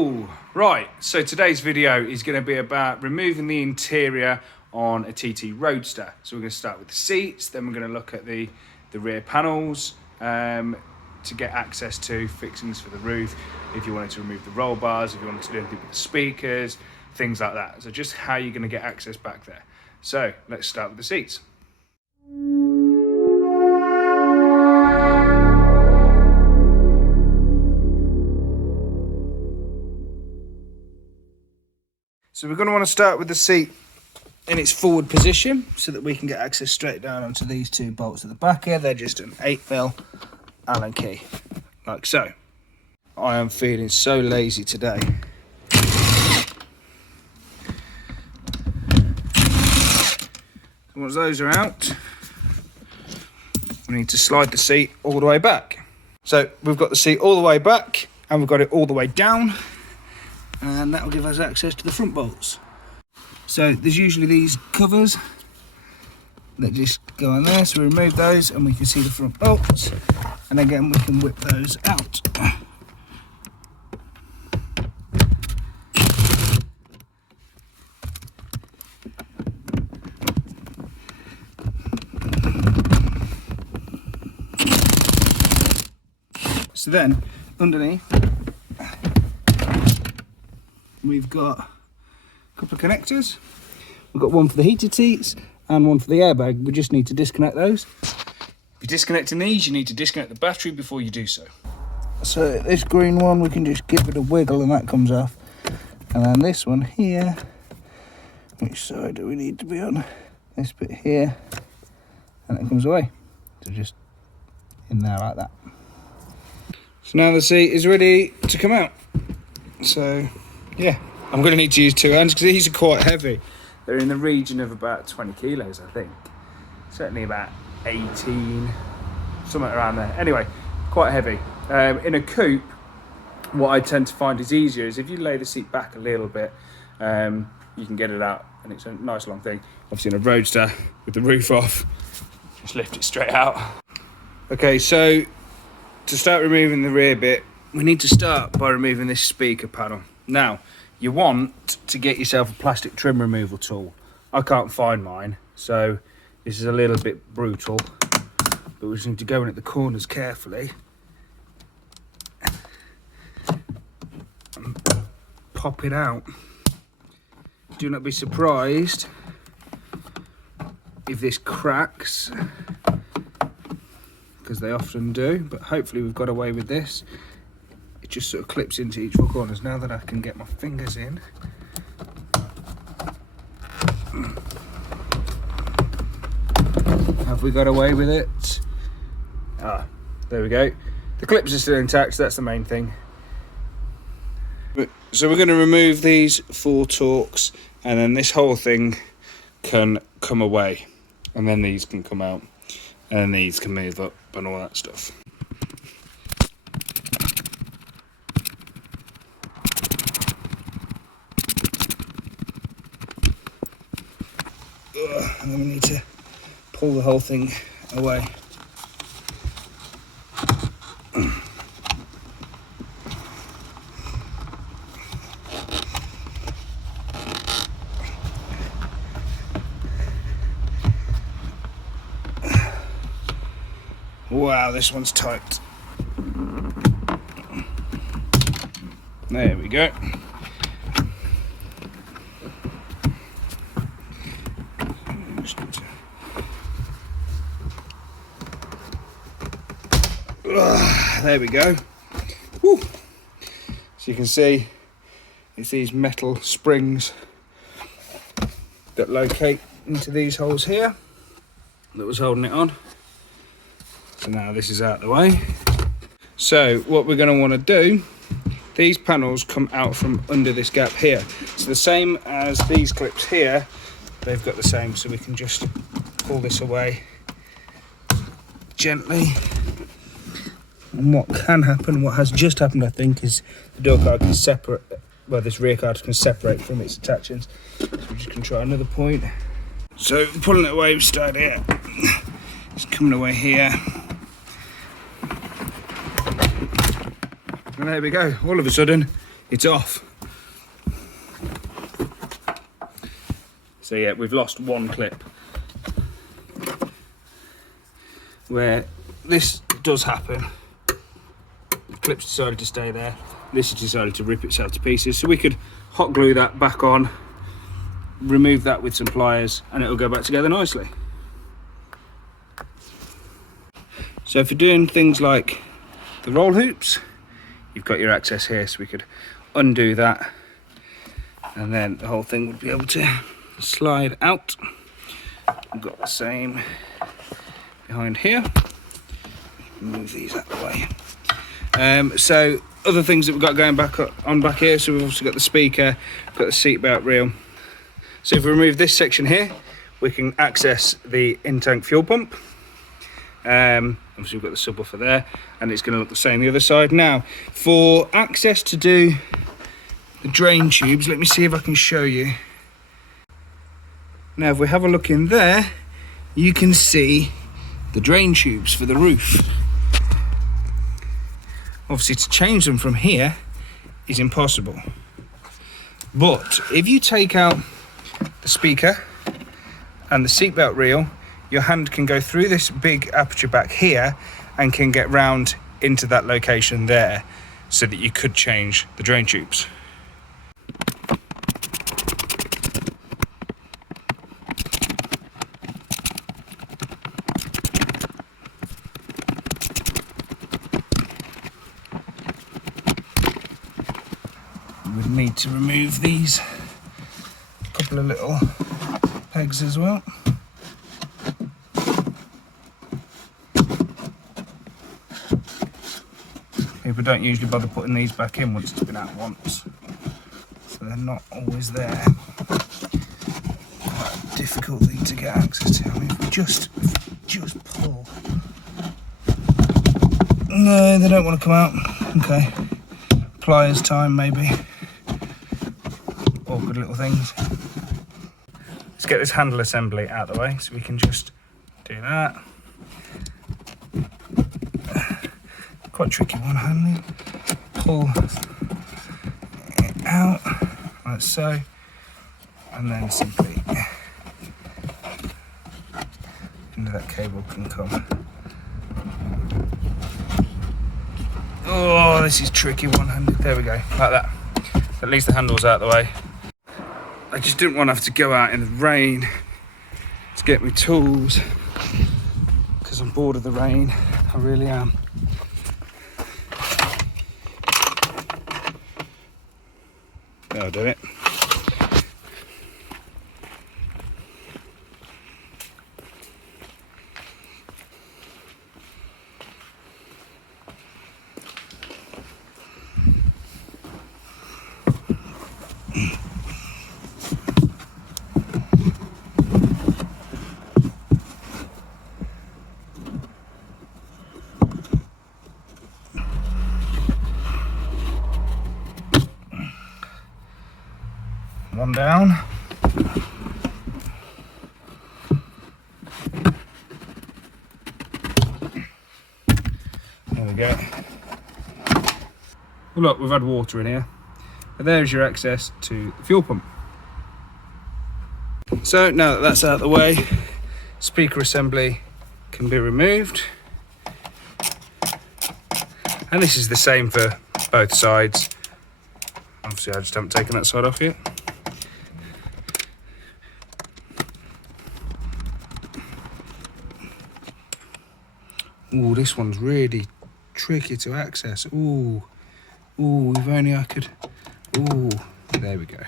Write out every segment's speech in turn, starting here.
Hello! Right, so today's video is going to be about removing the interior on a TT Roadster. So we're going to start with the seats, then we're going to look at the rear panels to get access to fixings for the roof, if you wanted to remove the roll bars, if you wanted to do anything with the speakers, things like that. So just how you're going to get access back there. So let's start with the seats. So we're going to want to start with the seat in its forward position so that we can get access straight down onto these two bolts at the back here. They're just an 8mm Allen key, like so. I am feeling so lazy today. Once those are out, we need to slide the seat all the way back. So we've got the seat all the way back and we've got it all the way down. And that will give us access to the front bolts. So there's usually these covers that just go on there, so we remove those and we can see the front bolts, and again we can whip those out. So then underneath we've got a couple of connectors. We've got one for the heated seats and one for the airbag. We just need to disconnect those. If you're disconnecting these, you need to disconnect the battery before you do so. So this green one, we can just give it a wiggle and that comes off. And then this one here, which side do we need to be on? This bit here, and it comes away. So just in there like that. So now the seat is ready to come out. So yeah, I'm going to need to use two hands because these are quite heavy. They're in the region of about 20 kilos, I think. Certainly about 18, somewhere around there. Anyway, quite heavy. In a coupe, what I tend to find is easier is if you lay the seat back a little bit, you can get it out and it's a nice long thing. Obviously in a Roadster with the roof off, just lift it straight out. Okay, so to start removing the rear bit, we need to start by removing this speaker panel. Now, you want to get yourself a plastic trim removal tool. I can't find mine, so this is a little bit brutal, but we just need to go in at the corners carefully and pop it out. Do not be surprised if this cracks, because they often do, but hopefully we've got away with this. Just sort of clips into each four corners. Now that I can get my fingers in, have we got away with it? Ah, there we go. The clips are still intact, so that's the main thing. So we're going to remove these four Torx, and then this whole thing can come away, and then these can come out, and then these can move up and all that stuff. And then we need to pull the whole thing away. Wow, this one's tight. There we go. There we go. Woo. So you can see it's these metal springs that locate into these holes here that was holding it on. So now this is out of the way. So what we're going to want to do, these panels come out from under this gap here. It's the same as these clips here. They've got the same, so we can just pull this away gently. And what can happen, what has just happened, I think, is the door card can separate, well, this rear card can separate from its attachments. So we're just going to try another point. So pulling it away, we start here. It's coming away here. And there we go. All of a sudden, it's off. So yeah, we've lost one clip where this does happen. The clip's decided to stay there. This has decided to rip itself to pieces. So we could hot glue that back on, remove that with some pliers, and it'll go back together nicely. So if you're doing things like the roll hoops, you've got your access here, so we could undo that, and then the whole thing would be able to slide out. We've got the same behind here. Move these out of the way. So other things that we've got going back here, so we've also got the speaker, got the seatbelt reel. So if we remove this section here, we can access the in-tank fuel pump. Obviously we've got the subwoofer there, and it's going to look the same the other side. Now, for access to do the drain tubes, let me see if I can show you. Now, if we have a look in there, you can see the drain tubes for the roof. Obviously, to change them from here is impossible. But if you take out the speaker and the seatbelt reel, your hand can go through this big aperture back here and can get round into that location there, so that you could change the drain tubes. We would need to remove these couple of little pegs as well. People don't usually bother putting these back in once it's been out once, so they're not always there. Quite a difficult thing to get access to. I mean, if we just pull. No, they don't want to come out. Okay, pliers time maybe. Awkward little things. Let's get this handle assembly out of the way, so we can just do that. Quite a tricky one handling. Pull it out like so, and then simply into that cable can come. Oh, this is tricky one-handed. There we go, like that. At least the handle's out of the way. I just didn't want to have to go out in the rain to get my tools, because I'm bored of the rain. I really am. That'll do it. One down. There we go. Well, look, we've had water in here. But there's your access to the fuel pump. So now that that's out of the way, speaker assembly can be removed. And this is the same for both sides. Obviously I just haven't taken that side off yet. Ooh, this one's really tricky to access. Ooh, if only I could. Ooh, there we go.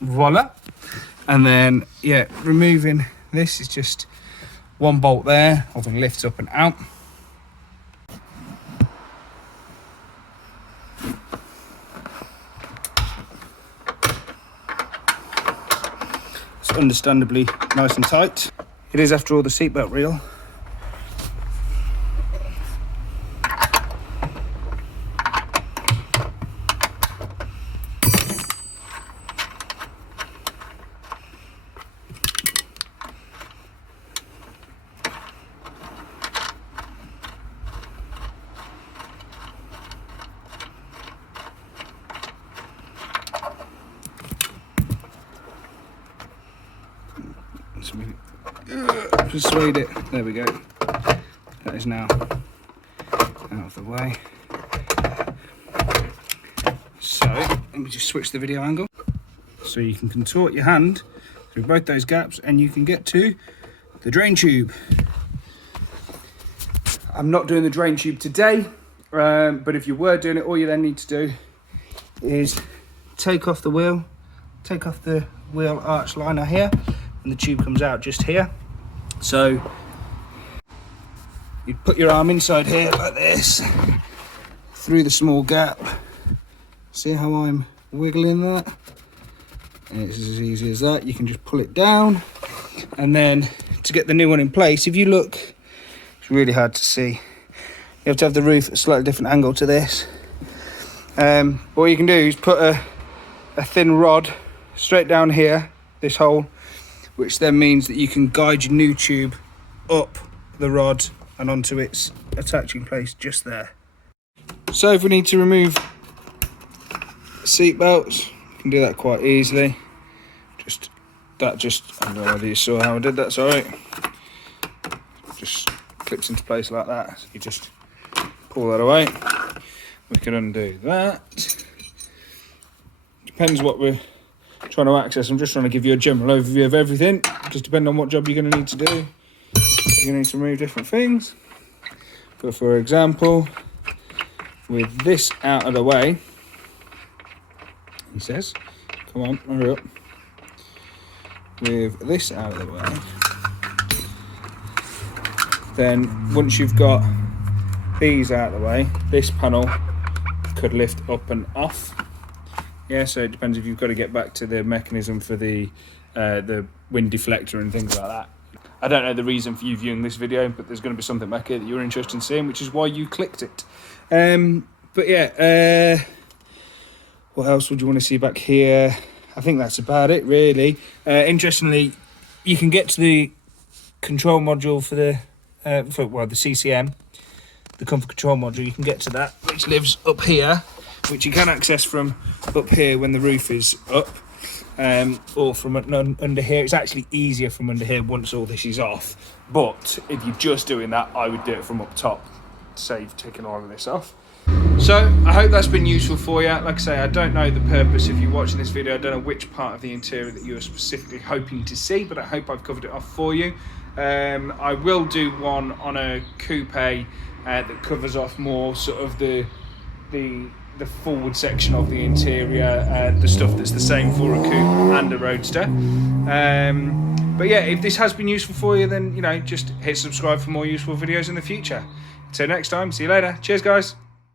Voila. And then, yeah, removing this is just one bolt there, often lifts up and out. Understandably nice and tight. It is, after all, the seatbelt reel. persuade it. There we go. That is now out of the way. So let me just switch the video angle so you can contort your hand through both those gaps and you can get to the drain tube. I'm not doing the drain tube today, but if you were doing it, all you then need to do is take off the wheel arch liner here, and the tube comes out just here. So you'd put your arm inside here like this, through the small gap. See how I'm wiggling that? And it's as easy as that. You can just pull it down, and then to get the new one in place, if you look, it's really hard to see. You have to have the roof at a slightly different angle to this. What you can do is put a thin rod straight down here, this hole, which then means that you can guide your new tube up the rod and onto its attaching place just there. So if we need to remove seat belts, you can do that quite easily. I don't know whether you saw how I did that, sorry. Just clips into place like that. So you just pull that away. We can undo that. Depends what we're trying to access. I'm just trying to give you a general overview of everything. Just depending on what job you're going to need to do. You're going to need to remove different things. But for example, with this out of the way, he says, come on, hurry up. With this out of the way, then once you've got these out of the way, this panel could lift up and off. Yeah, so it depends if you've got to get back to the mechanism for the wind deflector and things like that. I don't know the reason for you viewing this video, but there's going to be something back here that you're interested in seeing, which is why you clicked it. But yeah, what else would you want to see back here? I think that's about it, really. Interestingly, you can get to the control module for the the CCM, the comfort control module. You can get to that, which lives up here, which you can access from up here when the roof is up, or from under here. It's actually easier from under here once all this is off. But if you're just doing that, I would do it from up top to save taking all of this off. So I hope that's been useful for you. Like I say, I don't know the purpose. If you're watching this video, I don't know which part of the interior that you're specifically hoping to see, but I hope I've covered it off for you. I will do one on a coupe that covers off more sort of the forward section of the interior, the stuff that's the same for a coupe and a roadster. But yeah, if this has been useful for you, then just hit subscribe for more useful videos in the future. Until next time, see you later. Cheers, guys.